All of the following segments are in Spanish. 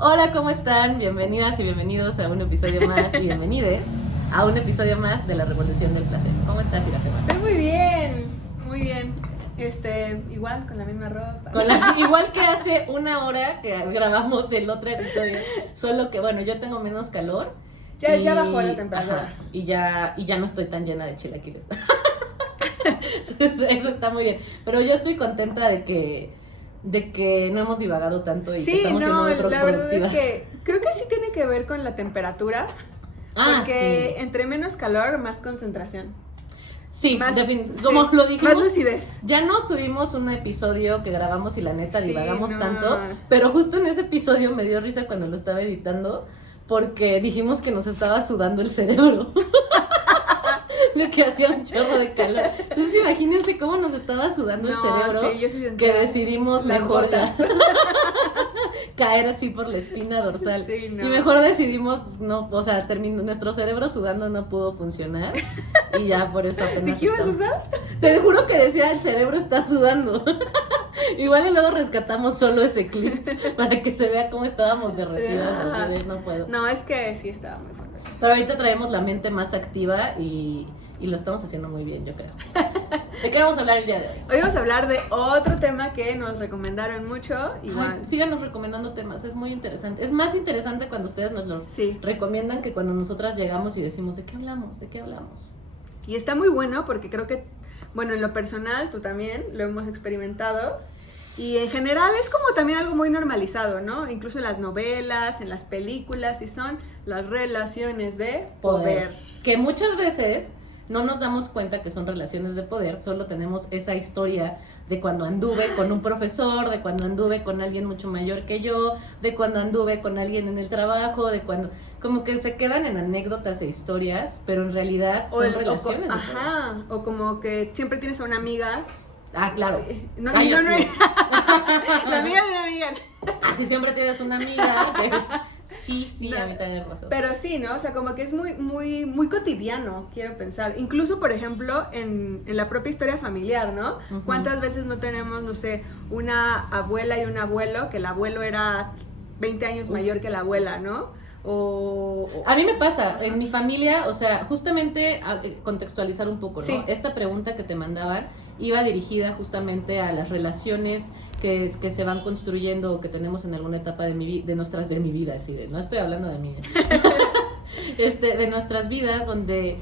Hola, ¿cómo están? Bienvenidas y bienvenidos a un episodio más y bienvenides a un episodio más de La Revolución del Placer. ¿Cómo estás, Iracema? Estoy muy bien, muy bien. Igual, con la misma ropa. Igual que hace una hora que grabamos el otro episodio, solo que, bueno, yo tengo menos calor. Ya bajó la temperatura. Ajá, y ya no estoy tan llena de chilaquiles. Eso está muy bien. Pero yo estoy contenta de que no hemos divagado tanto y que estamos siendo muy productivas. La verdad es que creo que sí tiene que ver con la temperatura. Porque sí. Entre menos calor, más concentración. Sí, como lo dijimos, más lucidez. Ya no subimos un episodio que grabamos y la neta divagamos no. tanto, pero justo en ese episodio me dio risa cuando lo estaba editando, porque dijimos que nos estaba sudando el cerebro. De que hacía un chorro de calor. Entonces imagínense cómo nos estaba sudando el cerebro, sí, yo sí que decidimos mejor caer así por la espina dorsal. Sí, no. Y mejor decidimos, nuestro cerebro sudando no pudo funcionar. Y ya por eso apenas ¿De qué ibas a usar? Te juro que decía, el cerebro está sudando. Igual y luego rescatamos solo ese clip para que se vea cómo estábamos derretidas. Así de, no puedo. No, es que sí estaba muy fuerte. Pero ahorita traemos la mente más activa y lo estamos haciendo muy bien, yo creo. ¿De qué vamos a hablar el día de hoy? Hoy vamos a hablar de otro tema que nos recomendaron mucho. Igual. Síganos recomendando temas, es muy interesante. Es más interesante cuando ustedes nos lo recomiendan que cuando nosotras llegamos y decimos, ¿de qué hablamos? ¿De qué hablamos? Y está muy bueno porque creo que, bueno, en lo personal, tú también lo hemos experimentado. Y en general es como también algo muy normalizado, ¿no? Incluso en las novelas, en las películas, y son las relaciones de poder. Que muchas veces no nos damos cuenta que son relaciones de poder, solo tenemos esa historia de cuando anduve con un profesor, de cuando anduve con alguien mucho mayor que yo, de cuando anduve con alguien en el trabajo, de cuando... Como que se quedan en anécdotas e historias, pero en realidad son relaciones de poder. Ajá, o como que siempre tienes a una amiga. Ah, claro. No. La amiga de una amiga. Así siempre tienes una amiga. Sí, no, a mí también me pasó. Pero sí, ¿no? O sea, como que es muy, muy, muy cotidiano, quiero pensar. Incluso, por ejemplo, en la propia historia familiar, ¿no? Uh-huh. ¿Cuántas veces no tenemos, no sé, una abuela y un abuelo, que el abuelo era 20 años mayor que la abuela, ¿no? A mí me pasa, en mi familia, o sea, justamente contextualizar un poco, ¿no? Sí. Esta pregunta que te mandaban iba dirigida justamente a las relaciones que se van construyendo o que tenemos en alguna etapa de mi vida, así no estoy hablando de mí, de nuestras vidas, donde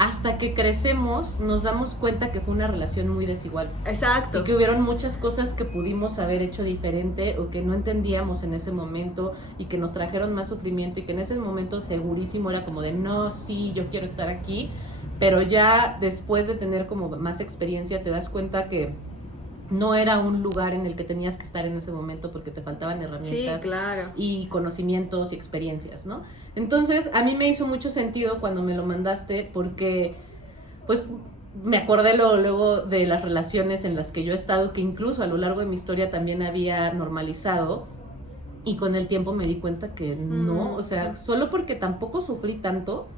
hasta que crecemos nos damos cuenta que fue una relación muy desigual. Exacto. Y que hubieron muchas cosas que pudimos haber hecho diferente o que no entendíamos en ese momento y que nos trajeron más sufrimiento y que en ese momento segurísimo era como de no, sí, yo quiero estar aquí, pero ya después de tener como más experiencia te das cuenta que no era un lugar en el que tenías que estar en ese momento porque te faltaban herramientas, sí, claro, y conocimientos y experiencias, ¿no? Entonces, a mí me hizo mucho sentido cuando me lo mandaste porque, pues, me acordé luego de las relaciones en las que yo he estado, que incluso a lo largo de mi historia también había normalizado, y con el tiempo me di cuenta que no, o sea, solo porque tampoco sufrí tanto,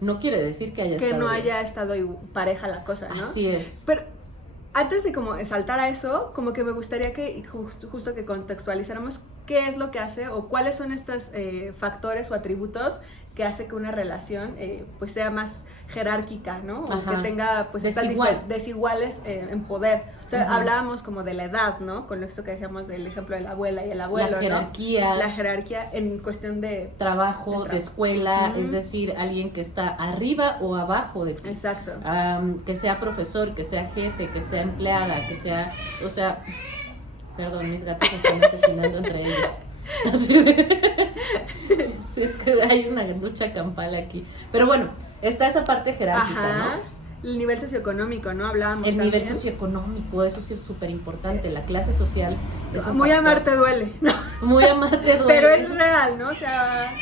no quiere decir que no haya estado pareja la cosa, ¿no? Así es. Pero antes de como saltar a eso, como que me gustaría que justo que contextualizáramos qué es lo que hace o cuáles son estos factores o atributos que hace que una relación pues sea más jerárquica, ¿no? O que tenga pues desiguales en poder. O sea, hablábamos como de la edad, ¿no? Con esto que decíamos del ejemplo de la abuela y el abuelo, las jerarquías, ¿no? La jerarquía en cuestión de trabajo, de escuela, es decir, alguien que está arriba o abajo de ti. Exacto. Que sea profesor, que sea jefe, que sea empleada, que sea, o sea, perdón, mis gatos están asesinando entre ellos. Así de, sí, es que hay una lucha campal aquí. Pero bueno, está esa parte jerárquica, ¿no? El nivel socioeconómico, ¿no? Hablábamos el también. Nivel socioeconómico, eso sí es súper importante. La clase social es un muy factor. Amarte duele, ¿no? Muy amarte duele. Pero es real, ¿no? O sea,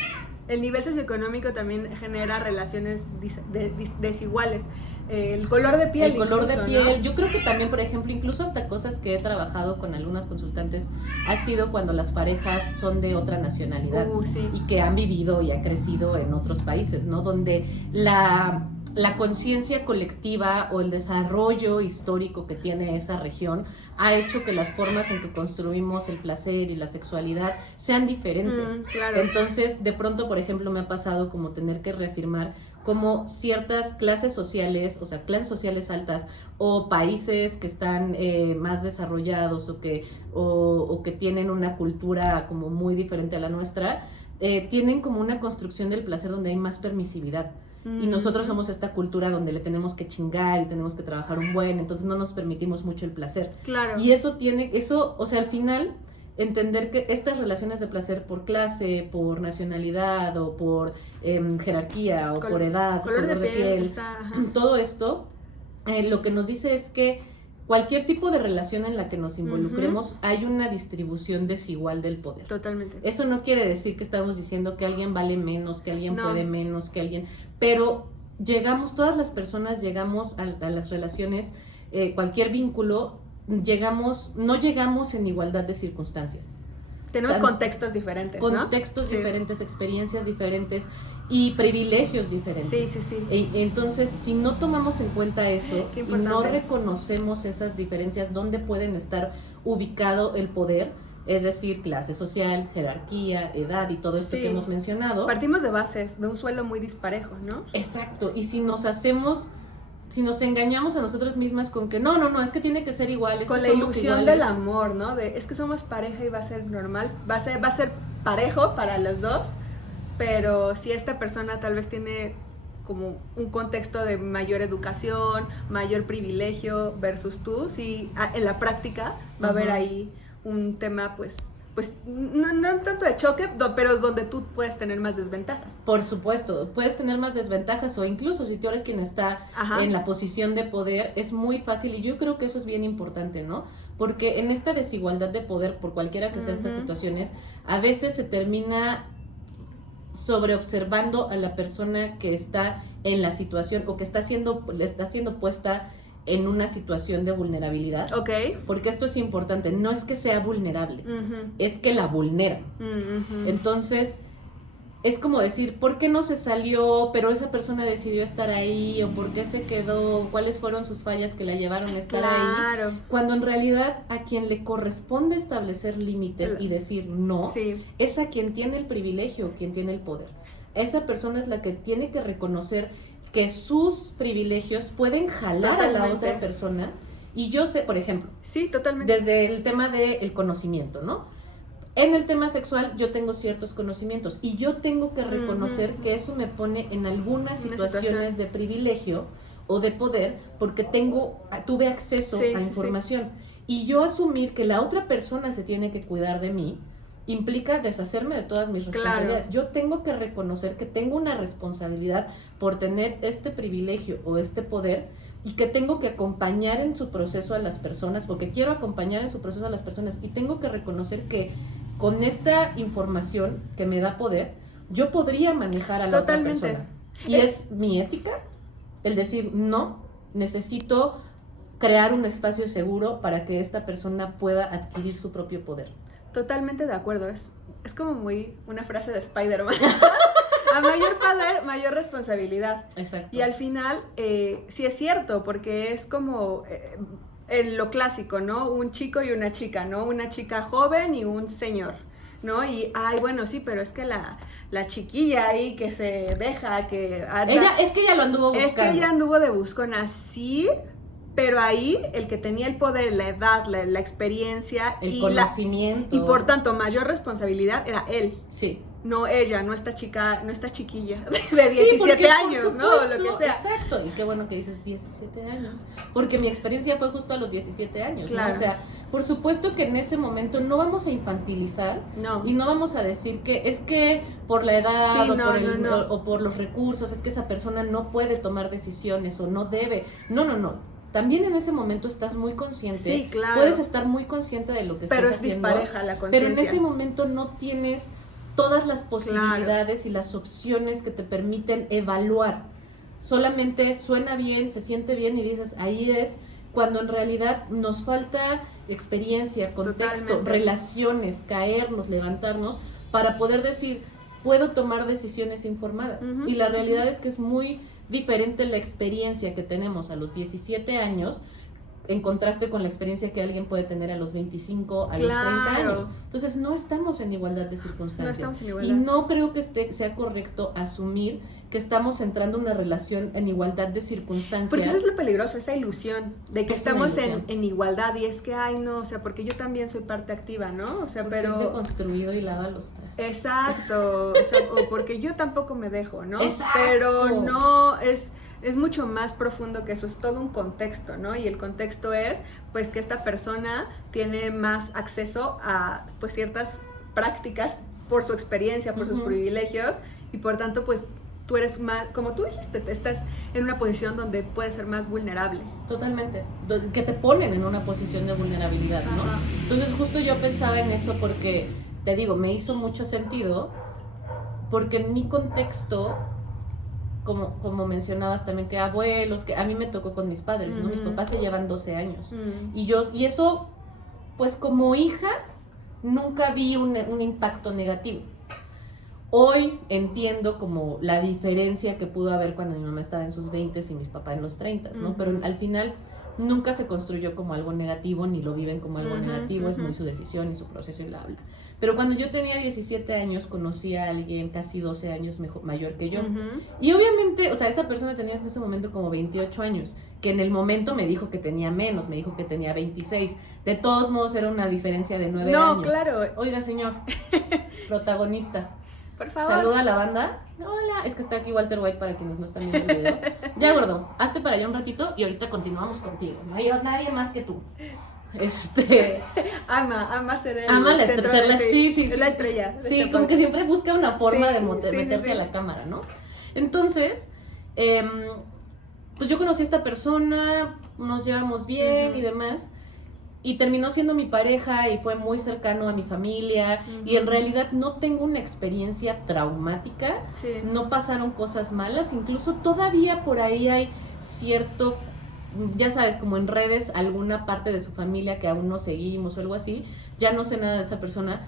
el nivel socioeconómico también genera relaciones desiguales. el color de piel. El color incluso, de piel, ¿no? yo creo que también, por ejemplo, incluso hasta cosas que he trabajado con algunas consultantes, ha sido cuando las parejas son de otra nacionalidad Sí. y que han vivido y han crecido en otros países, ¿no? Donde la conciencia colectiva o el desarrollo histórico que tiene esa región ha hecho que las formas en que construimos el placer y la sexualidad sean diferentes. Claro. Entonces, de pronto, por ejemplo, me ha pasado como tener que reafirmar como ciertas clases sociales, o sea, clases sociales altas o países que están más desarrollados o que tienen una cultura como muy diferente a la nuestra, tienen como una construcción del placer donde hay más permisividad. Y nosotros somos esta cultura donde le tenemos que chingar y tenemos que trabajar un buen, entonces no nos permitimos mucho el placer. Claro. Y eso, o sea, al final, entender que estas relaciones de placer por clase, por nacionalidad o por jerarquía o por edad, color de piel, todo esto, lo que nos dice es que cualquier tipo de relación en la que nos involucremos, hay una distribución desigual del poder. Totalmente. Eso no quiere decir que estamos diciendo que alguien vale menos, que alguien puede menos, que alguien... Pero todas las personas llegamos a las relaciones, cualquier vínculo, no llegamos en igualdad de circunstancias. Tenemos contextos diferentes, ¿no? Contextos diferentes, experiencias diferentes y privilegios diferentes. Sí. Entonces, si no tomamos en cuenta eso y no reconocemos esas diferencias, dónde pueden estar ubicado el poder, es decir, clase social, jerarquía, edad y todo esto que hemos mencionado. Partimos de bases, de un suelo muy disparejo, ¿no? Exacto, y si nos engañamos a nosotras mismas con que no, es que tiene que ser igual, es con que la somos ilusión iguales. del amor, ¿no? Es que somos pareja y va a ser normal, va a ser parejo para los dos, pero si esta persona tal vez tiene como un contexto de mayor educación, mayor privilegio versus tú, sí, en la práctica va a haber ahí un tema pues no tanto de choque, pero donde tú puedes tener más desventajas. Por supuesto, puedes tener más desventajas o incluso si tú eres quien está en la posición de poder, es muy fácil y yo creo que eso es bien importante, ¿no? Porque en esta desigualdad de poder, por cualquiera que sea estas situaciones, a veces se termina sobreobservando a la persona que está en la situación o que le está siendo puesta en una situación de vulnerabilidad. Porque esto es importante, no es que sea vulnerable, es que la vulnera. Entonces, es como decir, ¿por qué no se salió, pero esa persona decidió estar ahí? ¿O por qué se quedó? ¿Cuáles fueron sus fallas que la llevaron a estar ahí? Cuando en realidad a quien le corresponde establecer límites y decir no, es a quien tiene el privilegio, quien tiene el poder. Esa persona es la que tiene que reconocer que sus privilegios pueden jalar a la otra persona. Y yo sé, por ejemplo, desde el tema del conocimiento, ¿no? En el tema sexual yo tengo ciertos conocimientos y yo tengo que reconocer que eso me pone en algunas situaciones de privilegio o de poder porque tuve acceso a información. Y yo asumir que la otra persona se tiene que cuidar de mí implica deshacerme de todas mis responsabilidades. Yo tengo que reconocer que tengo una responsabilidad por tener este privilegio o este poder y que tengo que acompañar en su proceso a las personas, porque quiero acompañar en su proceso a las personas y tengo que reconocer que con esta información que me da poder, yo podría manejar a la otra persona. Y es mi ética el decir, no, necesito crear un espacio seguro para que esta persona pueda adquirir su propio poder. Totalmente de acuerdo, es como muy una frase de Spider-Man. A mayor poder, mayor responsabilidad. Exacto. Y al final, sí es cierto, porque es como en lo clásico, ¿no? Un chico y una chica, ¿no? Una chica joven y un señor, ¿no? Y, bueno, sí, pero es que la chiquilla ahí que se deja, es que ella lo anduvo buscando. Es que ella anduvo de buscona, sí. Pero ahí el que tenía el poder, la edad, la experiencia el conocimiento y por tanto mayor responsabilidad era él. Sí. No ella, no esta chiquilla de 17 años, ¿no? O lo que sea. Exacto, y qué bueno que dices 17 años, porque mi experiencia fue justo a los 17 años, claro. ¿no? O sea, por supuesto que en ese momento no vamos a infantilizar y no vamos a decir que es que por la edad o por los recursos, es que esa persona no puede tomar decisiones o no debe. No. También en ese momento estás muy consciente. Sí, claro. Puedes estar muy consciente de lo que estás haciendo. Pero es dispareja la conciencia. Pero en ese momento no tienes todas las posibilidades y las opciones que te permiten evaluar solamente suena bien, se siente bien y dices, ahí es cuando en realidad nos falta experiencia, contexto, Totalmente. relaciones, caernos, levantarnos, para poder decir, puedo tomar decisiones informadas. Uh-huh. Y la realidad es que es muy diferente la experiencia que tenemos a los 17 años en contraste con la experiencia que alguien puede tener a los 25, a los 30 años. Entonces no estamos en igualdad de circunstancias. No estamos en igualdad. Y no creo que sea correcto asumir que estamos entrando en una relación en igualdad de circunstancias. Porque eso es lo peligroso, esa ilusión de que es estamos en igualdad y es que, ay no, o sea, porque yo también soy parte activa, ¿no? O sea, porque pero... es deconstruido y lava los trastes. Exacto, o sea, o porque yo tampoco me dejo, ¿no? Exacto. Pero no, es mucho más profundo que eso, es todo un contexto, ¿no? Y el contexto es, pues, que esta persona tiene más acceso a, pues, ciertas prácticas por su experiencia, por sus privilegios, y por tanto, pues, tú eres más, como tú dijiste, estás en una posición donde puedes ser más vulnerable. Totalmente, que te ponen en una posición de vulnerabilidad, ¿no? Ajá. Entonces justo yo pensaba en eso porque, te digo, me hizo mucho sentido, porque en mi contexto, como mencionabas también, que abuelos, que a mí me tocó con mis padres, ¿no? Mis papás se llevan 12 años. Y eso, pues como hija, nunca vi un impacto negativo. Hoy entiendo como la diferencia que pudo haber cuando mi mamá estaba en sus 20s y mis papás en los 30s, ¿no? Pero al final nunca se construyó como algo negativo, ni lo viven como algo negativo, es muy su decisión y su proceso y la habla. Pero cuando yo tenía 17 años, conocí a alguien casi 12 años mayor que yo. Y obviamente, o sea, esa persona tenía en ese momento como 28 años, que en el momento me dijo que tenía menos, me dijo que tenía 26. De todos modos, era una diferencia de 9 años. No, claro. Oiga, señor, protagonista. Por favor. Saluda a la banda. Hola, es que está aquí Walter White para quienes no están viendo el video. Ya, gordo, hazte para allá un ratito y ahorita continuamos contigo. No hay nadie más que tú. Ama ser el ama centro sí. Es la estrella. Sí, como que siempre busca una forma de meterse sí. a la cámara, ¿no? Entonces, pues yo conocí a esta persona, nos llevamos bien y demás. Y terminó siendo mi pareja y fue muy cercano a mi familia. Y en realidad no tengo una experiencia traumática. Sí. No pasaron cosas malas. Incluso todavía por ahí hay cierto, ya sabes, como en redes, alguna parte de su familia que aún no seguimos o algo así. Ya no sé nada de esa persona.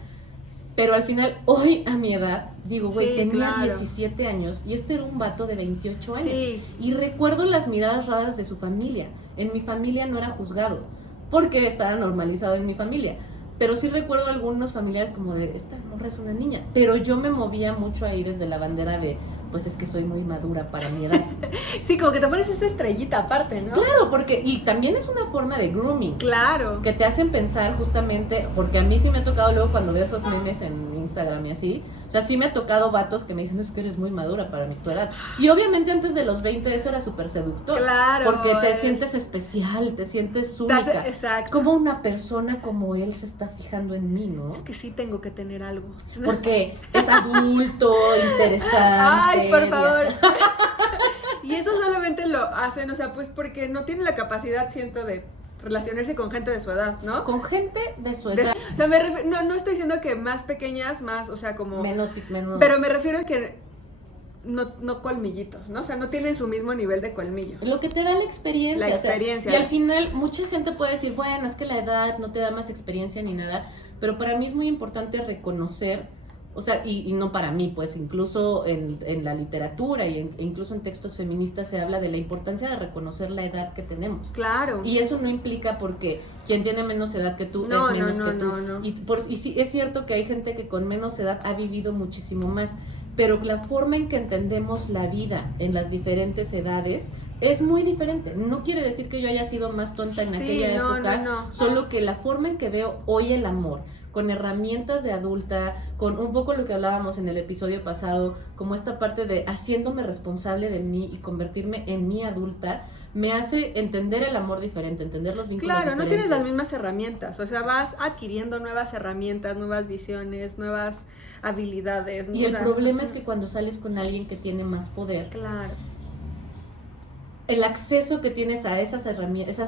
Pero al final, hoy a mi edad, digo, güey, tenía 17 años y este era un vato de 28 años. Sí. Y recuerdo las miradas raras de su familia. En mi familia no era juzgado, porque estaba normalizado en mi familia. Pero sí recuerdo algunos familiares como de, esta morra es una niña. Pero yo me movía mucho ahí desde la bandera de, pues es que soy muy madura para mi edad. Sí, como que te pones esa estrellita aparte, ¿no? Claro, porque, y también es una forma de grooming. Claro. Que te hacen pensar justamente, porque a mí sí me ha tocado luego cuando veo esos memes en Instagram y así, o sea, sí me ha tocado vatos que me dicen, es que eres muy madura para tu edad. Y obviamente antes de los 20 eso era súper seductor. Claro. Porque te sientes especial, te sientes única. Exacto. Como una persona como él se está fijando en mí, ¿no? Es que sí tengo que tener algo. Porque es adulto, interesante. Ay, por favor. Y eso solamente lo hacen, o sea, pues porque no tienen la capacidad, siento, de relacionarse con gente de su edad, ¿no? Con gente de su edad. O sea, no estoy diciendo que más pequeñas, más, o sea, como... Menos. Pero me refiero a que no colmillitos, ¿no? O sea, no tienen su mismo nivel de colmillo. Lo que te da la experiencia. La experiencia. O sea, y al final, mucha gente puede decir, bueno, es que la edad no te da más experiencia ni nada, pero para mí es muy importante reconocer, o sea, y no para mí, pues incluso en la literatura e incluso en textos feministas se habla de la importancia de reconocer la edad que tenemos. Claro. Y eso no implica porque quien tiene menos edad que tú es menos que tú. No. Y sí, es cierto que hay gente que con menos edad ha vivido muchísimo más, pero la forma en que entendemos la vida en las diferentes edades es muy diferente. No quiere decir que yo haya sido más tonta en aquella época, solo que la forma en que veo hoy el amor, con herramientas de adulta, con un poco lo que hablábamos en el episodio pasado, como esta parte de haciéndome responsable de mí y convertirme en mi adulta, me hace entender el amor diferente, entender los vínculos diferentes. Claro, no tienes las mismas herramientas, o sea, vas adquiriendo nuevas herramientas, nuevas visiones, nuevas habilidades. Y el problema es que cuando sales con alguien que tiene más poder, claro, el acceso que tienes a esas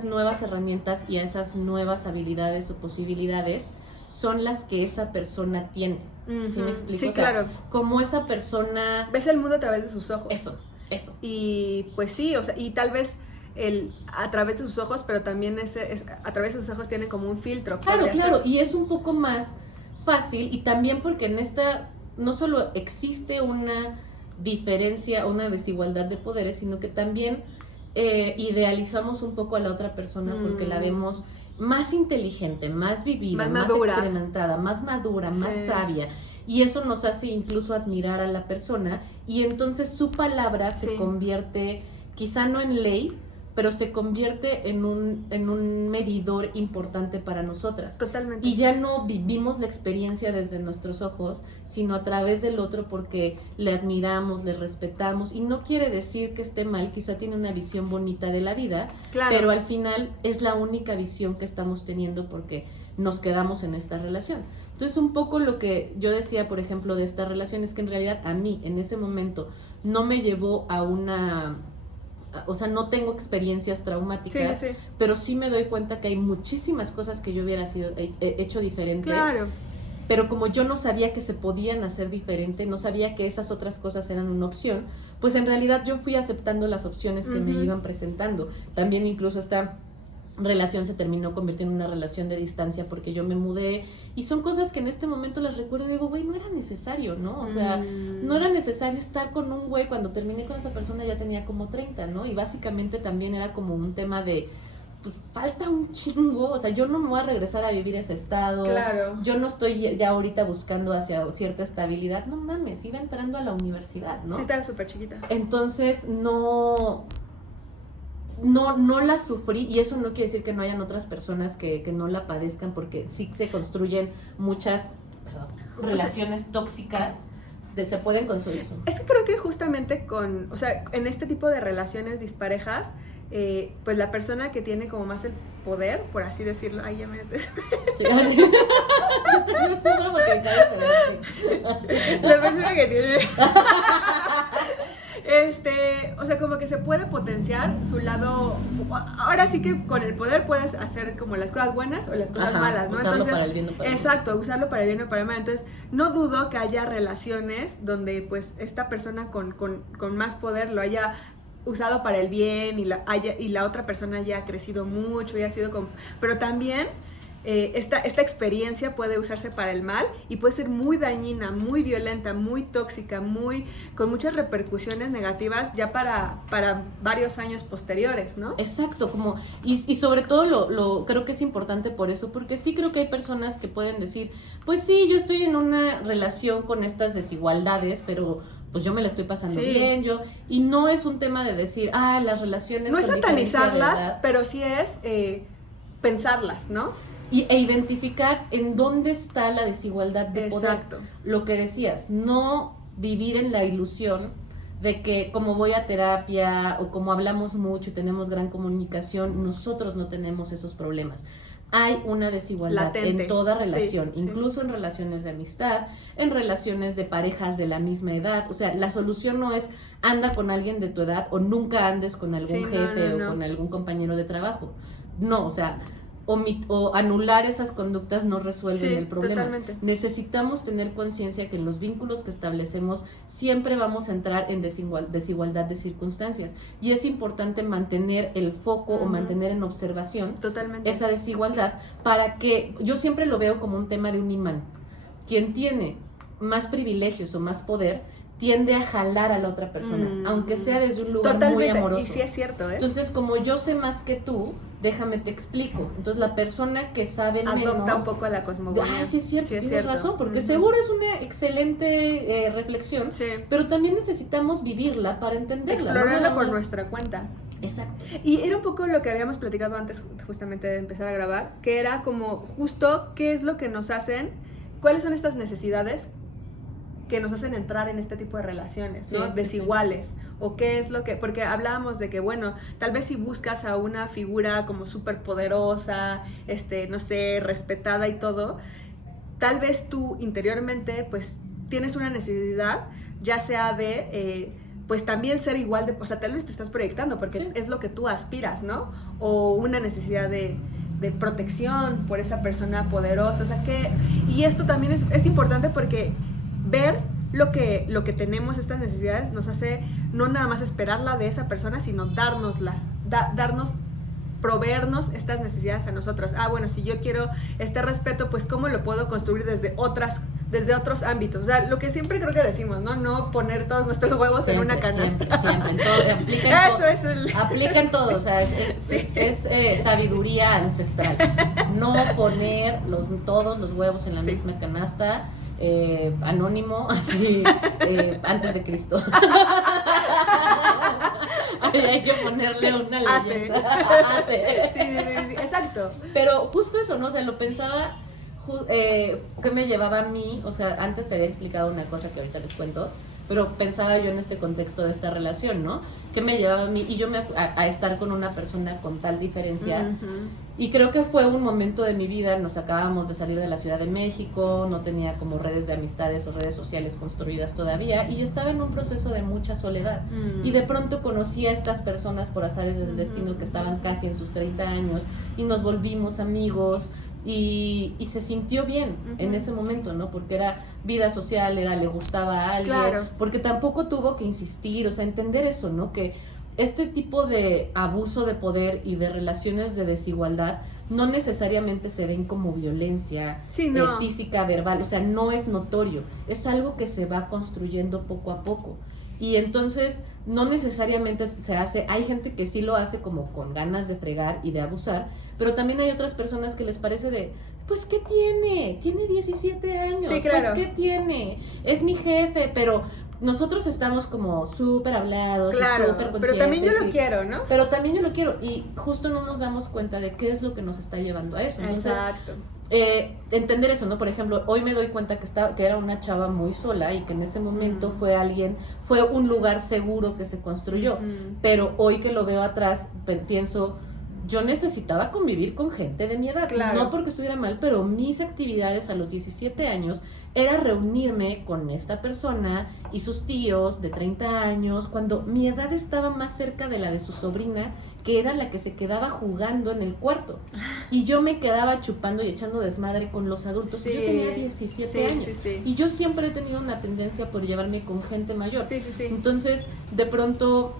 nuevas herramientas y a esas nuevas habilidades o posibilidades son las que esa persona tiene. ¿Sí me explico? Sí, o sea, claro. como esa persona... Ves el mundo a través de sus ojos. Eso. Eso. Y pues sí, o sea, y tal vez a través de sus ojos, pero también a través de sus ojos tiene como un filtro. Claro, y es un poco más fácil, y también porque en esta no solo existe una diferencia, una desigualdad de poderes, sino que también idealizamos un poco a la otra persona porque la vemos más inteligente, más vivida, más experimentada, más madura, más sabia. Y eso nos hace incluso admirar a la persona, y entonces su palabra se convierte, quizá no en ley, pero se convierte en un medidor importante para nosotras. Totalmente. Y ya no vivimos la experiencia desde nuestros ojos, sino a través del otro, porque le admiramos, le respetamos, y no quiere decir que esté mal, quizá tiene una visión bonita de la vida, pero al final es la única visión que estamos teniendo porque nos quedamos en esta relación. Entonces, un poco lo que yo decía, por ejemplo, de esta relación es que en realidad a mí, en ese momento, no me llevó a una... O sea, no tengo experiencias traumáticas, pero sí me doy cuenta que hay muchísimas cosas que yo hubiera hecho diferente. Claro. Pero como yo no sabía que se podían hacer diferente, no sabía que esas otras cosas eran una opción, pues en realidad yo fui aceptando las opciones que me iban presentando. También incluso esta relación se terminó convirtiendo en una relación de distancia porque yo me mudé, y son cosas que en este momento las recuerdo y digo, güey, no era necesario, ¿no? O sea, no era necesario estar con un güey. Cuando terminé con esa persona ya tenía como 30, ¿no? Y básicamente también era como un tema de, pues falta un chingo, o sea, yo no me voy a regresar a vivir ese estado, yo no estoy ya ahorita buscando hacia cierta estabilidad, no mames, iba entrando a la universidad, ¿no? Sí, estaba súper chiquita. Entonces, no la sufrí, y eso no quiere decir que no hayan otras personas que no la padezcan, porque sí se construyen muchas relaciones tóxicas, se pueden construir. Es que creo que justamente en este tipo de relaciones disparejas, pues la persona que tiene como más el poder, por así decirlo, ay, ya me sí, así. Yo sufro porque mi cara se ve así. La persona que tiene o sea, como que se puede potenciar su lado. Ahora sí que con el poder puedes hacer como las cosas buenas o las cosas malas, ¿no? Usarlo para el bien o para el mal. Exacto, usarlo para el bien o para el mal. Entonces, no dudo que haya relaciones donde pues esta persona con más poder lo haya usado para el bien, y la otra persona ya ha crecido mucho y ha sido como... Pero también esta experiencia puede usarse para el mal y puede ser muy dañina, muy violenta, muy tóxica, con muchas repercusiones negativas ya para varios años posteriores, ¿no? Exacto, y sobre todo creo que es importante por eso, porque sí creo que hay personas que pueden decir, pues sí, yo estoy en una relación con estas desigualdades, pero pues yo me la estoy pasando bien, y no es un tema de decir, las relaciones no es con satanizarlas, pero sí es pensarlas, ¿no? E identificar en dónde está la desigualdad de poder. Exacto. Lo que decías, no vivir en la ilusión de que como voy a terapia o como hablamos mucho y tenemos gran comunicación, nosotros no tenemos esos problemas. Hay una desigualdad latente en toda relación, incluso en relaciones de amistad, en relaciones de parejas de la misma edad. O sea, la solución no es anda con alguien de tu edad o nunca andes con algún jefe o con algún compañero de trabajo. No, o sea, o anular esas conductas no resuelven el problema. Totalmente. Necesitamos tener conciencia que en los vínculos que establecemos siempre vamos a entrar en desigualdad de circunstancias, y es importante mantener el foco o mantener en observación esa desigualdad, para que yo siempre lo veo como un tema de un imán. Quien tiene más privilegios o más poder tiende a jalar a la otra persona, aunque sea desde un lugar muy amoroso. Y sí es cierto, ¿eh? Entonces, como yo sé más que tú, déjame te explico. Entonces, la persona que sabe menos... Adopta un poco la cosmogonía. Sí es cierto, tienes razón, porque seguro es una excelente reflexión, pero también necesitamos vivirla para entenderla. Explorarla por nuestra cuenta. Exacto. Y era un poco lo que habíamos platicado antes, justamente de empezar a grabar, que era como justo qué es lo que nos hacen, cuáles son estas necesidades que nos hacen entrar en este tipo de relaciones, ¿no? Desiguales. O qué es lo que... Porque hablábamos de que, bueno, tal vez si buscas a una figura como súper poderosa, no sé, respetada y todo, tal vez tú interiormente, pues, tienes una necesidad, ya sea de... pues también ser igual de... O sea, tal vez te estás proyectando porque es lo que tú aspiras, ¿no? O una necesidad de protección por esa persona poderosa. O sea, que... Y esto también es importante porque ver lo que tenemos, estas necesidades, nos hace no nada más esperarla de esa persona, sino dárnosla, proveernos estas necesidades a nosotros. Bueno, si yo quiero este respeto, pues ¿cómo lo puedo construir desde otros ámbitos? O sea, lo que siempre creo que decimos, ¿no? Poner todos nuestros huevos siempre, en una canasta. Siempre. Aplica en todo, o sea, es sabiduría ancestral. No poner todos los huevos en la misma canasta. Anónimo, así, antes de Cristo. Hay que ponerle una leyenda. Sí, exacto. Pero justo eso, ¿no? O sea, lo pensaba, que me llevaba a mí, o sea, antes te había explicado una cosa que ahorita les cuento, pero pensaba yo en este contexto de esta relación, ¿no? ¿Qué me llevaba a mí? Y yo a estar con una persona con tal diferencia. Uh-huh. Y creo que fue un momento de mi vida, nos acabamos de salir de la Ciudad de México, no tenía como redes de amistades o redes sociales construidas todavía, y estaba en un proceso de mucha soledad. Uh-huh. Y de pronto conocí a estas personas por azares del destino que estaban casi en sus 30 años, y nos volvimos amigos. Y se sintió bien en ese momento, ¿no? Porque era vida social, le gustaba a alguien, claro. Porque tampoco tuvo que insistir, o sea, entender eso, ¿no? Que este tipo de abuso de poder y de relaciones de desigualdad no necesariamente se ven como violencia física, verbal, o sea, no es notorio, es algo que se va construyendo poco a poco. Y entonces no necesariamente se hace, hay gente que sí lo hace como con ganas de fregar y de abusar, pero también hay otras personas que les parece pues ¿qué tiene? Tiene 17 años, sí, claro. Pues ¿qué tiene? Es mi jefe, pero nosotros estamos como súper hablados, claro, súper conscientes. Pero también yo lo quiero, ¿no? Pero también yo lo quiero, y justo no nos damos cuenta de qué es lo que nos está llevando a eso. Entonces, exacto. Entender eso, ¿no? Por ejemplo, hoy me doy cuenta que era una chava muy sola y que en ese momento fue un lugar seguro que se construyó, pero hoy que lo veo atrás, pienso, yo necesitaba convivir con gente de mi edad, claro. No porque estuviera mal, pero mis actividades a los 17 años era reunirme con esta persona y sus tíos de 30 años, cuando mi edad estaba más cerca de la de su sobrina, que era la que se quedaba jugando en el cuarto, y yo me quedaba chupando y echando desmadre con los adultos. Sí, yo tenía 17 años, y yo siempre he tenido una tendencia por llevarme con gente mayor. Entonces, de pronto,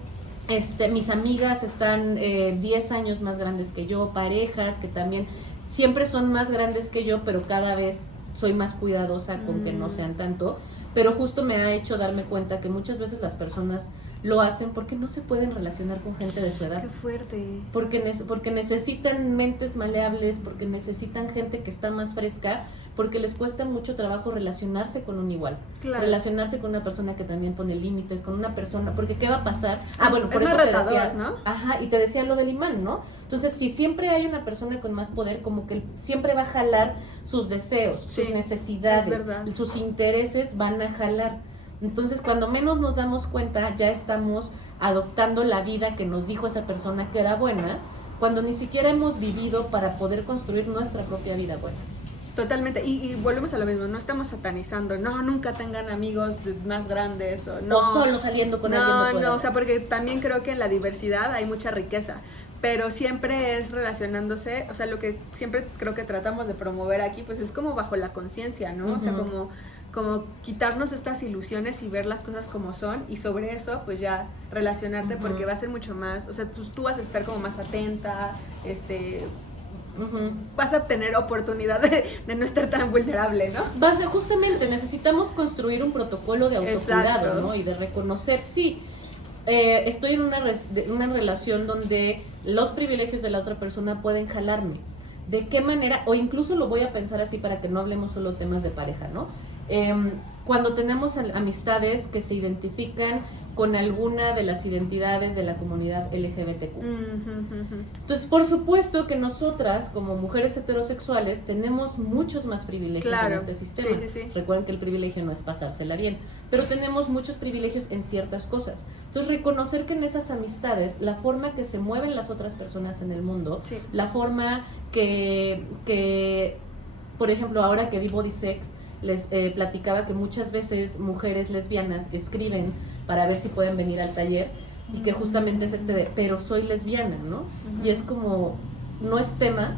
mis amigas están 10 años más grandes que yo, parejas que también siempre son más grandes que yo, pero cada vez soy más cuidadosa con que no sean tanto, pero justo me ha hecho darme cuenta que muchas veces las personas lo hacen porque no se pueden relacionar con gente de su edad. ¡Qué fuerte! Porque necesitan mentes maleables, porque necesitan gente que está más fresca, porque les cuesta mucho trabajo relacionarse con un igual. Claro. Relacionarse con una persona que también pone límites, con una persona, porque ¿qué va a pasar? Bueno, por eso te decía, ¿no? Y te decía lo del imán, ¿no? Entonces, si siempre hay una persona con más poder, como que siempre va a jalar sus deseos, sus necesidades, sus intereses van a jalar. Entonces, cuando menos nos damos cuenta, ya estamos adoptando la vida que nos dijo esa persona que era buena, cuando ni siquiera hemos vivido para poder construir nuestra propia vida buena. Totalmente, y volvemos a lo mismo, no estamos satanizando, nunca tengan amigos más grandes, o solo saliendo con alguien. No, o sea, porque también creo que en la diversidad hay mucha riqueza, pero siempre es relacionándose, o sea, lo que siempre creo que tratamos de promover aquí, pues es como bajo la conciencia, ¿no? Uh-huh. O sea, como quitarnos estas ilusiones y ver las cosas como son, y sobre eso pues ya relacionarte, porque va a ser mucho más, o sea, tú vas a estar como más atenta, vas a tener oportunidad de no estar tan vulnerable, ¿no? Justamente necesitamos construir un protocolo de autocuidado, ¿no? Y de reconocer, estoy en una relación donde los privilegios de la otra persona pueden jalarme. ¿De qué manera? O incluso lo voy a pensar así para que no hablemos solo temas de pareja, ¿no? Cuando tenemos amistades que se identifican con alguna de las identidades de la comunidad LGBTQ. Entonces, por supuesto que nosotras, como mujeres heterosexuales, tenemos muchos más privilegios en este sistema. Recuerden que el privilegio no es pasársela bien, pero tenemos muchos privilegios en ciertas cosas. Entonces, reconocer que en esas amistades, la forma que se mueven las otras personas en el mundo, la forma que, por ejemplo, ahora que di Body Sex, les platicaba que muchas veces mujeres lesbianas escriben para ver si pueden venir al taller, y que justamente es pero soy lesbiana, ¿no? Y es como, no es tema,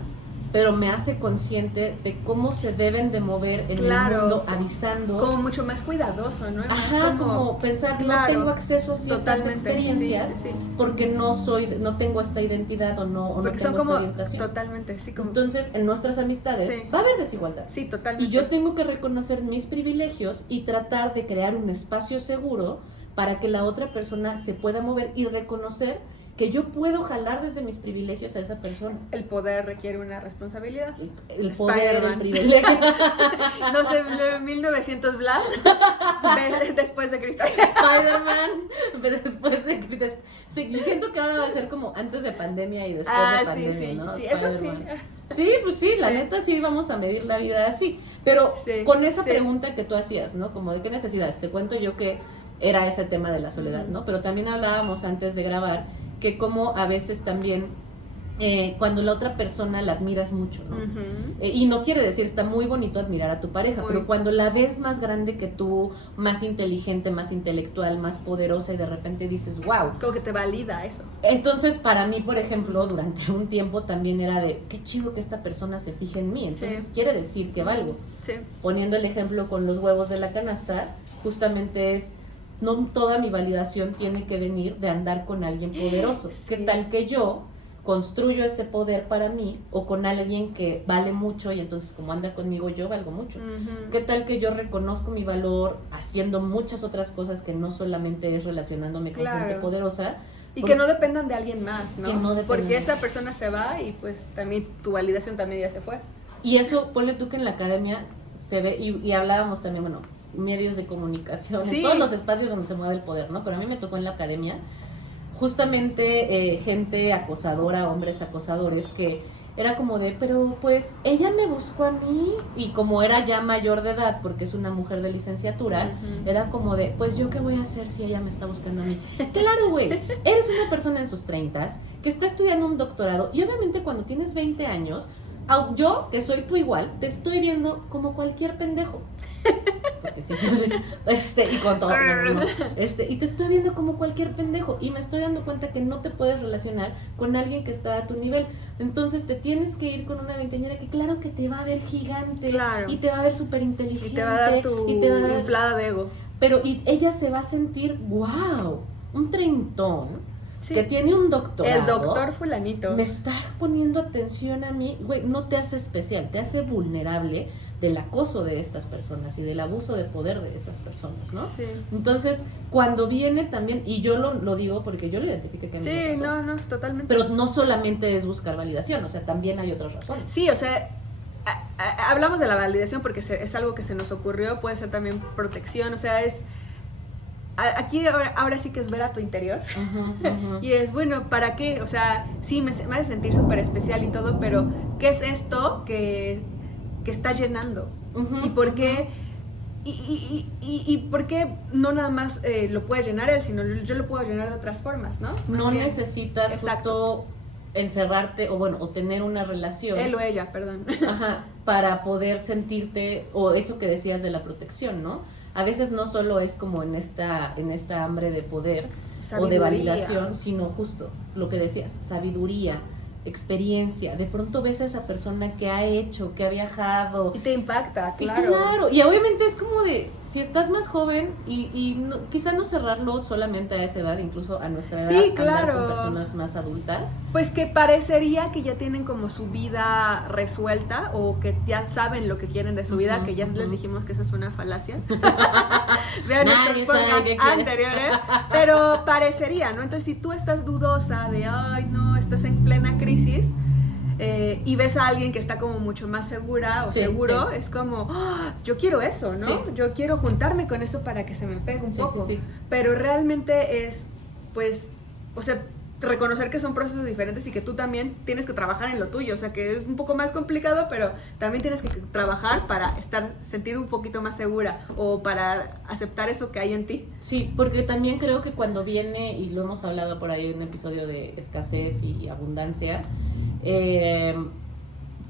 pero me hace consciente de cómo se deben de mover en Claro. el mundo, avisando. Como mucho más cuidadoso, ¿no? Más Ajá, como pensar, claro, no tengo acceso a ciertas totalmente, experiencias sí, sí, sí. porque no tengo esta identidad o no Porque son tengo como, esta orientación. totalmente, sí, como, Entonces, en nuestras amistades Sí. va a haber desigualdad. sí, totalmente. Y yo tengo que reconocer mis privilegios y tratar de crear un espacio seguro para que la otra persona se pueda mover y reconocer que yo puedo jalar desde mis privilegios a esa persona. El poder requiere una responsabilidad. El poder, el Spider-Man. privilegio. No sé, 1900 bla, después de Cristo. Spider-Man, pero después de... Sí, yo siento que ahora va a ser como antes de pandemia y después de Sí, pandemia, sí, ¿no? sí, eso sí. Spider-Man. Sí, pues sí, la Sí. neta sí vamos a medir la vida así. Pero Sí, con esa sí. pregunta que tú hacías, ¿no? Como de qué necesidades. Te cuento yo que era ese tema de la soledad, ¿no? Pero también hablábamos antes de grabar que como a veces también cuando la otra persona la admiras mucho, ¿no? Ujú. Y no quiere decir, está muy bonito admirar a tu pareja, Muy. pero cuando la ves más grande que tú, más inteligente, más intelectual, más poderosa y de repente dices, wow. Como que te valida eso. Entonces, para mí, por ejemplo, durante un tiempo también era de, qué chido que esta persona se fije en mí. Entonces, Sí. quiere decir que valgo. Sí. Poniendo el ejemplo con los huevos de la canasta, justamente es, no toda mi validación tiene que venir de andar con alguien poderoso. Sí. ¿Qué tal que yo construyo ese poder para mí o con alguien que vale mucho y entonces como anda conmigo yo valgo mucho? Ujú. ¿Qué tal que yo reconozco mi valor haciendo muchas otras cosas que no solamente es relacionándome con Claro. gente poderosa? Y Por- que no dependan de alguien más, ¿no? Que no dependan Porque de esa eso. persona se va y pues también tu validación también ya se fue. Y eso, ponle tú que en la academia se ve, y hablábamos también, bueno, medios de comunicación, Sí. en todos los espacios donde se mueve el poder, ¿no? Pero a mí me tocó en la academia justamente gente acosadora, hombres acosadores, que era como de, pero pues ella me buscó a mí, y como era ya mayor de edad, porque es una mujer de licenciatura, Ujú. era como de, pues yo qué voy a hacer si ella me está buscando a mí. Claro, güey, eres una persona en sus 30s que está estudiando un doctorado, y obviamente cuando tienes 20 años, yo, que soy tu igual, te estoy viendo como cualquier pendejo. Porque sí, y con todo, no, y te estoy viendo como cualquier pendejo, y me estoy dando cuenta que no te puedes relacionar con alguien que está a tu nivel. Entonces te tienes que ir con una veinteañera que claro que te va a ver gigante, Claro. y te va a ver súper inteligente, Y te va a dar tu y te va a dar- inflada de ego. pero y ella se va a sentir, wow, un treintón Sí. que tiene un doctorado. El doctor fulanito. Me está poniendo atención a mí, güey, no te hace especial, te hace vulnerable del acoso de estas personas y del abuso de poder de estas personas, ¿no? Sí. Entonces, cuando viene también, y yo lo digo porque yo lo identifiqué que a mí me Sí, pasó, no, totalmente. pero no solamente es buscar validación, o sea, también hay otras razones. Sí, o sea, hablamos de la validación porque es algo que se nos ocurrió, puede ser también protección, o sea, aquí ahora sí que es ver a tu interior. Ujú, ujú. Y es, bueno, ¿para qué? O sea, sí, me hace sentir súper especial y todo, pero ¿qué es esto que está llenando? Ujú, ¿Y por ujú. qué? Y por qué no nada más lo puede llenar él, sino yo lo puedo llenar de otras formas, ¿no? No Más bien. necesitas Exacto. justo encerrarte o tener una relación. Él o ella, perdón. Ajá, para poder sentirte, o eso que decías de la protección, ¿no? A veces no solo es como en esta hambre de poder o de Sabiduría. validación, sino justo lo que decías, sabiduría, experiencia. De pronto ves a esa persona que ha hecho, que ha viajado. Y te impacta, Y claro. claro, y obviamente es como de, si estás más joven y quizá no cerrarlo solamente a esa edad, incluso a nuestra edad, Sí, andar claro. con personas más adultas. Pues que parecería que ya tienen como su vida resuelta o que ya saben lo que quieren de su vida, Ujú, que ya ujú. les dijimos que esa es una falacia. Vean Nadie nuestros sabe podcasts qué quiere. anteriores, pero parecería, ¿no? Entonces, si tú estás dudosa de, ay, no, estás en plena crisis, y ves a alguien que está como mucho más segura o Sí, seguro, sí. es como, "Ah, yo quiero eso, ¿no? Sí. Yo quiero juntarme con eso para que se me pegue un Sí, poco. sí, sí. Pero realmente es, pues, o sea, reconocer que son procesos diferentes y que tú también tienes que trabajar en lo tuyo, o sea, que es un poco más complicado, pero también tienes que trabajar para sentir un poquito más segura o para aceptar eso que hay en ti. Sí, porque también creo que cuando viene, y lo hemos hablado por ahí en un episodio de escasez y abundancia,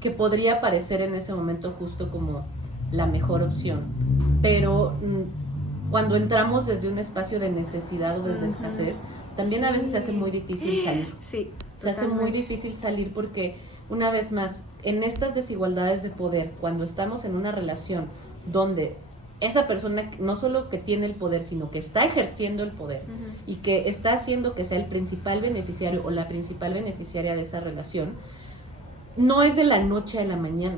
que podría parecer en ese momento justo como la mejor opción, pero cuando entramos desde un espacio de necesidad o desde Ujú. escasez, también a veces se hace muy difícil salir. Sí, Se hace muy totalmente. difícil salir porque una vez más, en estas desigualdades de poder, cuando estamos en una relación donde esa persona no solo que tiene el poder, sino que está ejerciendo el poder y que está haciendo que sea el principal beneficiario o la principal beneficiaria de esa relación, no es de la noche a la mañana.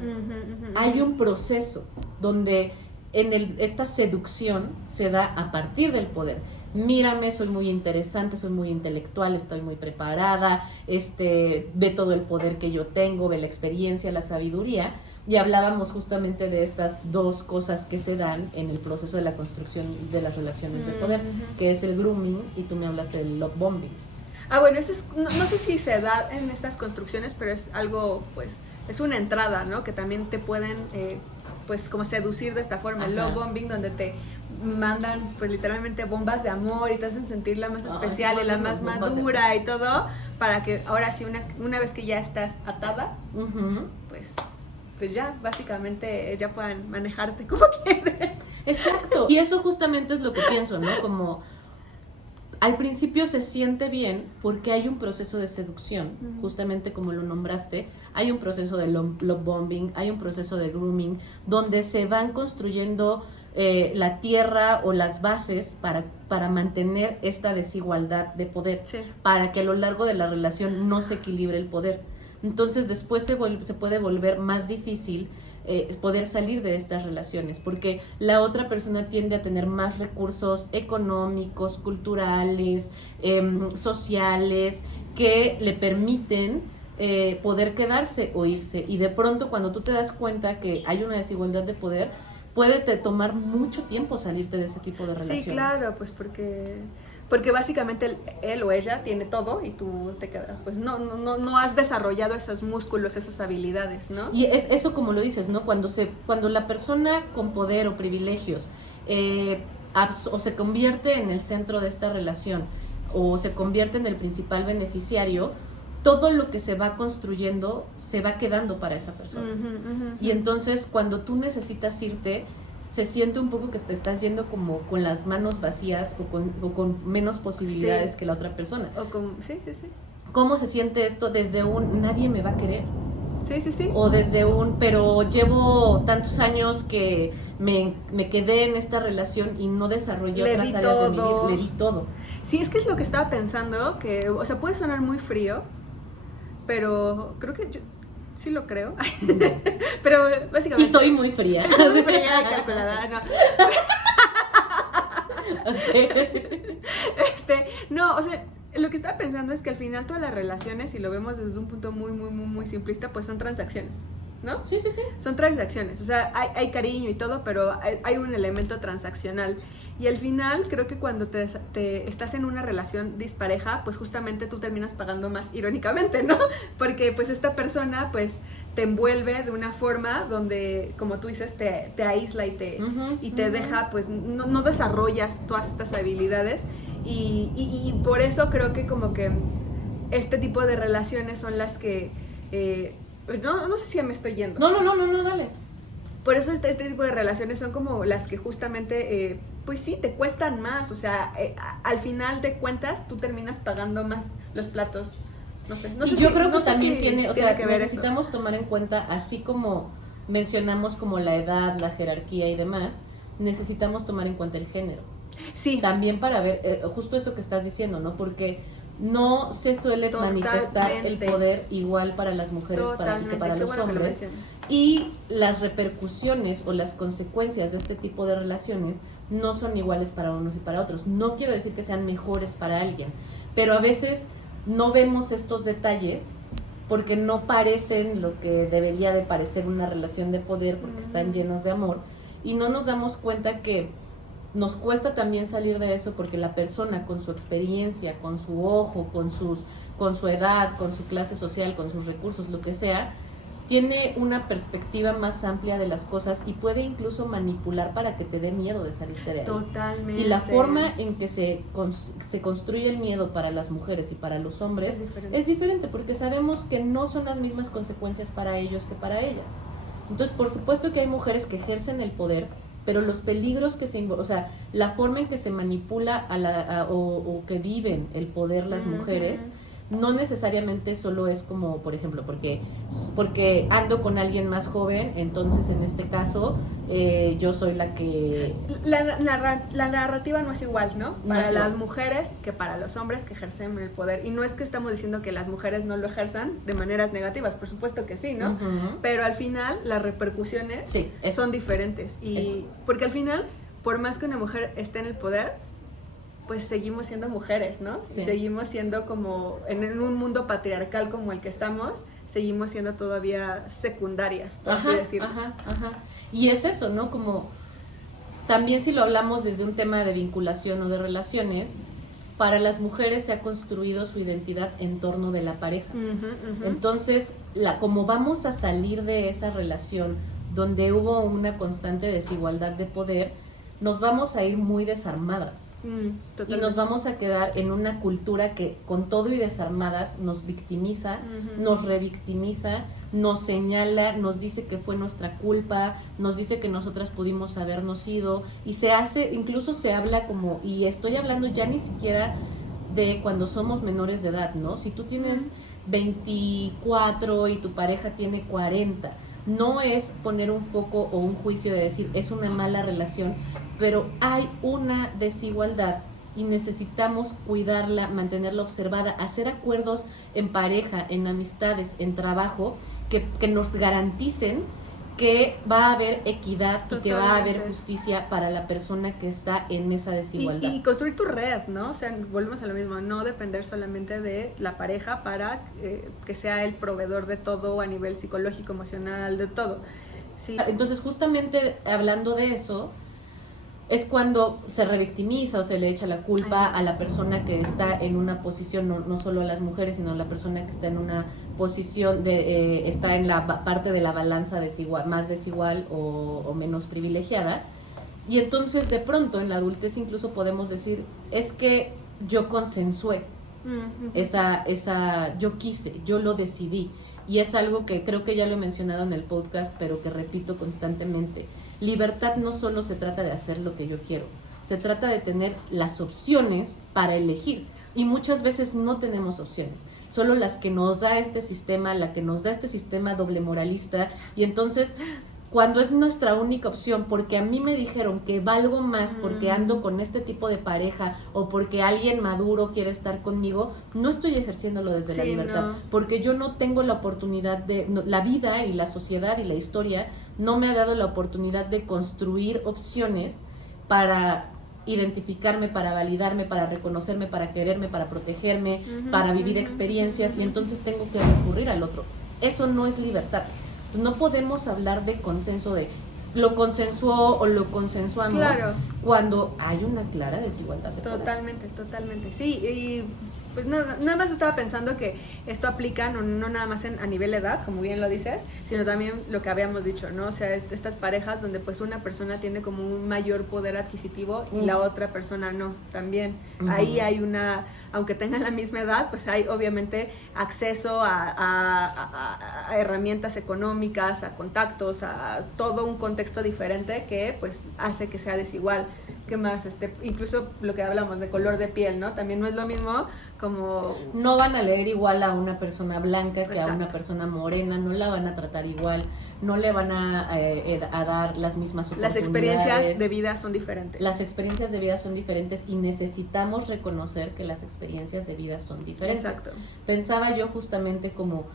Hay un proceso donde esta seducción se da a partir del poder. Mírame, soy muy interesante, soy muy intelectual, estoy muy preparada, ve todo el poder que yo tengo, ve la experiencia, la sabiduría. Y hablábamos justamente de estas dos cosas que se dan en el proceso de la construcción de las relaciones de poder, que es el grooming, y tú me hablaste del love bombing. Bueno, eso es, no sé si se da en estas construcciones, pero es algo, pues, es una entrada, ¿no? Que también te pueden, pues, como seducir de esta forma. El love bombing, donde te mandan, pues, literalmente bombas de amor y te hacen sentir la más especial y la más madura y todo, para que ahora sí, una vez que ya estás atada, pues ya, básicamente, ya puedan manejarte como quieren. Exacto. Y eso justamente es lo que pienso, ¿no? Como al principio se siente bien porque hay un proceso de seducción, justamente como lo nombraste, hay un proceso de love bombing, hay un proceso de grooming, donde se van construyendo la tierra o las bases para mantener esta desigualdad de poder, para que a lo largo de la relación no se equilibre el poder. Entonces después se puede volver más difícil poder salir de estas relaciones, porque la otra persona tiende a tener más recursos económicos, culturales, sociales, que le permiten poder quedarse o irse. Y de pronto, cuando tú te das cuenta que hay una desigualdad de poder, puede tomar mucho tiempo salirte de ese tipo de relaciones. Sí, claro, pues porque básicamente él o ella tiene todo y tú te quedas, pues no has desarrollado esos músculos, esas habilidades, ¿no? Y es eso, como lo dices, ¿no? Cuando la persona con poder o privilegios o se convierte en el centro de esta relación o se convierte en el principal beneficiario, todo lo que se va construyendo se va quedando para esa persona. Y entonces, cuando tú necesitas irte, se siente un poco que te estás yendo como con las manos vacías o con menos posibilidades que la otra persona. Sí. ¿Cómo se siente esto desde nadie me va a querer? Sí. O desde pero llevo tantos años que me quedé en esta relación y no desarrollé otras áreas de mi vida, le di todo. Sí, es que es lo que estaba pensando, que, o sea, puede sonar muy frío, pero creo que yo sí lo creo. Pero básicamente... Y soy muy fría. Muy fría, calculadora, no. No, o sea, lo que estaba pensando es que al final todas las relaciones, si lo vemos desde un punto muy simplista, pues son transacciones, ¿no? Sí. Son transacciones, o sea, hay cariño y todo, pero hay un elemento transaccional. Y al final creo que cuando te estás en una relación dispareja, pues justamente tú terminas pagando más, irónicamente, ¿no? Porque pues esta persona pues te envuelve de una forma donde, como tú dices, te aísla y te deja, pues no desarrollas todas estas habilidades. Y por eso creo que como que este tipo de relaciones son las que... no sé si ya me estoy yendo. No, dale. Por eso este tipo de relaciones son como las que justamente, pues sí, te cuestan más. O sea, al final de cuentas, tú terminas pagando más los platos. No sé yo creo que también tiene que necesitamos tomar en cuenta, así como mencionamos como la edad, la jerarquía y demás, necesitamos tomar en cuenta el género. Sí. También para ver justo eso que estás diciendo, ¿no? Porque no se suele manifestar el poder igual para las mujeres que para los hombres. Y las repercusiones o las consecuencias de este tipo de relaciones no son iguales para unos y para otros. No quiero decir que sean mejores para alguien, pero a veces no vemos estos detalles porque no parecen lo que debería de parecer una relación de poder, porque están llenas de amor, y no nos damos cuenta que nos cuesta también salir de eso porque la persona con su experiencia, con su ojo, con su edad, con su clase social, con sus recursos, lo que sea, tiene una perspectiva más amplia de las cosas y puede incluso manipular para que te dé miedo de salirte de ahí. Totalmente. Y la forma en que se construye el miedo para las mujeres y para los hombres es diferente porque sabemos que no son las mismas consecuencias para ellos que para ellas. Entonces, por supuesto que hay mujeres que ejercen el poder, pero los peligros que o sea, la forma en que se manipula o que viven el poder las mujeres no necesariamente solo es como, por ejemplo, porque ando con alguien más joven, entonces en este caso yo soy la que... La narrativa no es igual, ¿no? Para es las igual. mujeres que para los hombres que ejercen el poder. Y no es que estamos diciendo que las mujeres no lo ejerzan de maneras negativas, por supuesto que sí, ¿no? Uh-huh. Pero al final las repercusiones Sí, son diferentes. Y eso. porque al final, por más que una mujer esté en el poder, pues seguimos siendo mujeres, ¿no? Sí. Y seguimos siendo como, en un mundo patriarcal como el que estamos, seguimos siendo todavía secundarias, por así decirlo. Ajá. Y es eso, ¿no? Como también si lo hablamos desde un tema de vinculación o de relaciones, para las mujeres se ha construido su identidad en torno de la pareja. Entonces, como vamos a salir de esa relación donde hubo una constante desigualdad de poder, nos vamos a ir muy desarmadas y nos vamos a quedar en una cultura que con todo y desarmadas nos victimiza, nos revictimiza, nos señala, nos dice que fue nuestra culpa, nos dice que nosotras pudimos habernos ido, y se hace, incluso se habla como, y estoy hablando ya ni siquiera de cuando somos menores de edad, ¿no? Si tú tienes 24 y tu pareja tiene 40, no es poner un foco o un juicio de decir es una mala relación, pero hay una desigualdad y necesitamos cuidarla, mantenerla observada, hacer acuerdos en pareja, en amistades, en trabajo, que nos garanticen que va a haber equidad. Totalmente. Y que va a haber justicia para la persona que está en esa desigualdad. Y construir tu red, ¿no? O sea, volvemos a lo mismo, no depender solamente de la pareja para que sea el proveedor de todo a nivel psicológico, emocional, de todo. Sí. Entonces, justamente hablando de eso, es cuando se revictimiza o se le echa la culpa a la persona que está en una posición, no solo a las mujeres, sino a la persona que está en una posición de está en la parte de la balanza más desigual o menos privilegiada. Y entonces de pronto en la adultez incluso podemos decir, es que yo consensué, yo quise, yo lo decidí. Y es algo que creo que ya lo he mencionado en el podcast, pero que repito constantemente. Libertad no solo se trata de hacer lo que yo quiero, se trata de tener las opciones para elegir. Y muchas veces no tenemos opciones, solo las que nos da este sistema, doble moralista. Y entonces, cuando es nuestra única opción, porque a mí me dijeron que valgo más porque ando con este tipo de pareja o porque alguien maduro quiere estar conmigo, no estoy ejerciéndolo desde la libertad, porque yo no tengo la oportunidad la vida y la sociedad y la historia no me ha dado la oportunidad de construir opciones para identificarme, para validarme, para reconocerme, para quererme, para protegerme, para vivir experiencias, y entonces tengo que recurrir al otro. Eso no es libertad. Entonces, no podemos hablar de consenso, de lo consensuó o lo consensuamos, cuando hay una clara desigualdad de poder. Totalmente. Sí, y pues nada más estaba pensando que esto aplica no nada más a nivel de edad, como bien lo dices, sino también lo que habíamos dicho, ¿no? O sea, estas parejas donde pues una persona tiene como un mayor poder adquisitivo y la otra persona no, también. Ahí hay aunque tengan la misma edad, pues hay obviamente acceso a herramientas económicas, a contactos, a todo un contexto diferente que pues hace que sea desigual. ¿Qué más? Incluso lo que hablamos de color de piel, ¿no? También no es lo mismo como... No van a leer igual a una persona blanca que a una persona morena, no la van a tratar igual, no le van a dar las mismas oportunidades. Las experiencias de vida son diferentes. Las experiencias de vida son diferentes y necesitamos reconocer que las experiencias de vida son diferentes. Exacto. Pensaba yo justamente como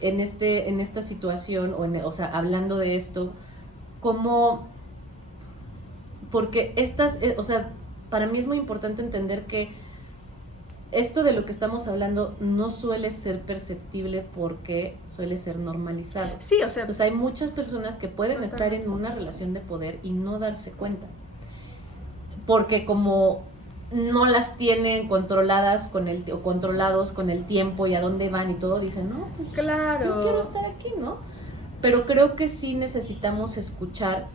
en esta situación, o sea, hablando de esto, como... Porque o sea, para mí es muy importante entender que esto de lo que estamos hablando no suele ser perceptible porque suele ser normalizado. Sí, o sea... Pues hay muchas personas que pueden estar en una relación de poder y no darse cuenta. Porque como no las tienen controlados con el tiempo y a dónde van y todo, dicen, no, pues claro, yo quiero estar aquí, ¿no? Pero creo que sí necesitamos escuchar.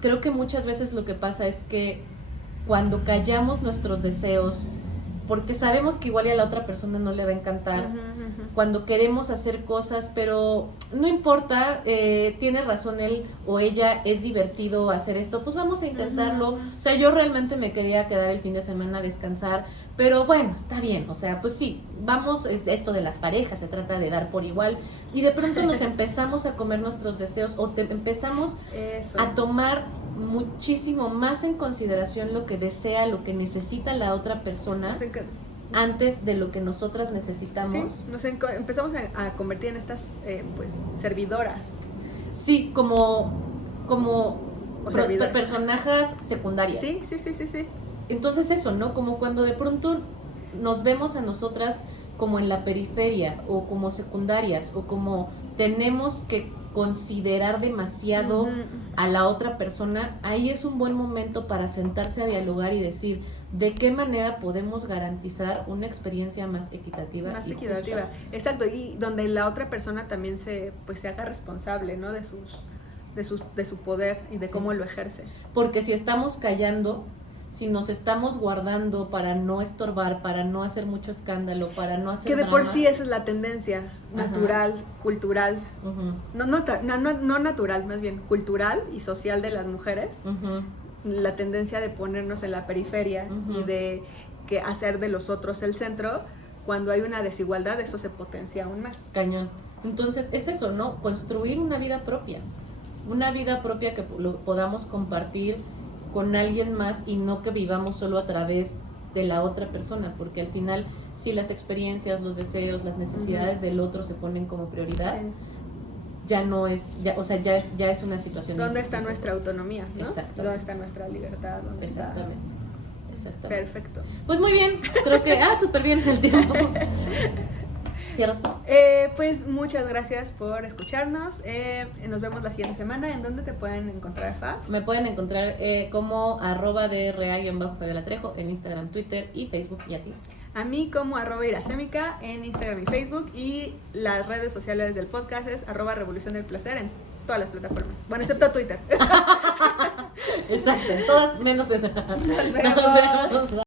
Creo que muchas veces lo que pasa es que cuando callamos nuestros deseos porque sabemos que igual y a la otra persona no le va a encantar, cuando queremos hacer cosas, pero no importa, tiene razón él o ella, es divertido hacer esto, pues vamos a intentarlo. O sea, yo realmente me quería quedar el fin de semana a descansar, pero bueno, está bien, o sea, pues sí, vamos, esto de las parejas, se trata de dar por igual, y de pronto nos empezamos a comer nuestros deseos, o empezamos a tomar muchísimo más en consideración lo que desea, lo que necesita la otra persona, antes de lo que nosotras necesitamos. Sí, empezamos a convertir en estas pues servidoras. Sí, como personajes secundarias. Sí. Entonces eso, ¿no? Como cuando de pronto nos vemos a nosotras como en la periferia, o como secundarias, o como tenemos que considerar demasiado a la otra persona, ahí es un buen momento para sentarse a dialogar y decir de qué manera podemos garantizar una experiencia más equitativa. Más equitativa, justa. Exacto, y donde la otra persona también se haga responsable, ¿no? De su poder y de cómo lo ejerce. Porque si estamos callando, si nos estamos guardando para no estorbar, para no hacer mucho escándalo, para no hacer que de drama, por sí esa es la tendencia natural, cultural, no natural, más bien cultural y social de las mujeres, la tendencia de ponernos en la periferia y de que hacer de los otros el centro. Cuando hay una desigualdad, eso se potencia aún más. Cañón. Entonces es eso, ¿no? Construir una vida propia que lo podamos compartir con alguien más, y no que vivamos solo a través de la otra persona, porque al final si las experiencias, los deseos, las necesidades del otro se ponen como prioridad, ya no es, ya es una situación. ¿Dónde está nuestra autonomía, no? Exactamente. ¿Dónde está nuestra libertad? Exactamente. Perfecto. Pues muy bien, creo que súper bien el tiempo. ¿Cierras tú? Pues muchas gracias por escucharnos. Nos vemos la siguiente semana. ¿En dónde te pueden encontrar, Fabs? Me pueden encontrar como @DRA_Fabiola Trejo en Instagram, Twitter y Facebook. ¿Y a ti? A mí como @iracemica en Instagram y Facebook, y las redes sociales del podcast es @Revolución del Placer en todas las plataformas. Bueno, excepto Twitter. Exacto, en todas menos en... Nos vemos.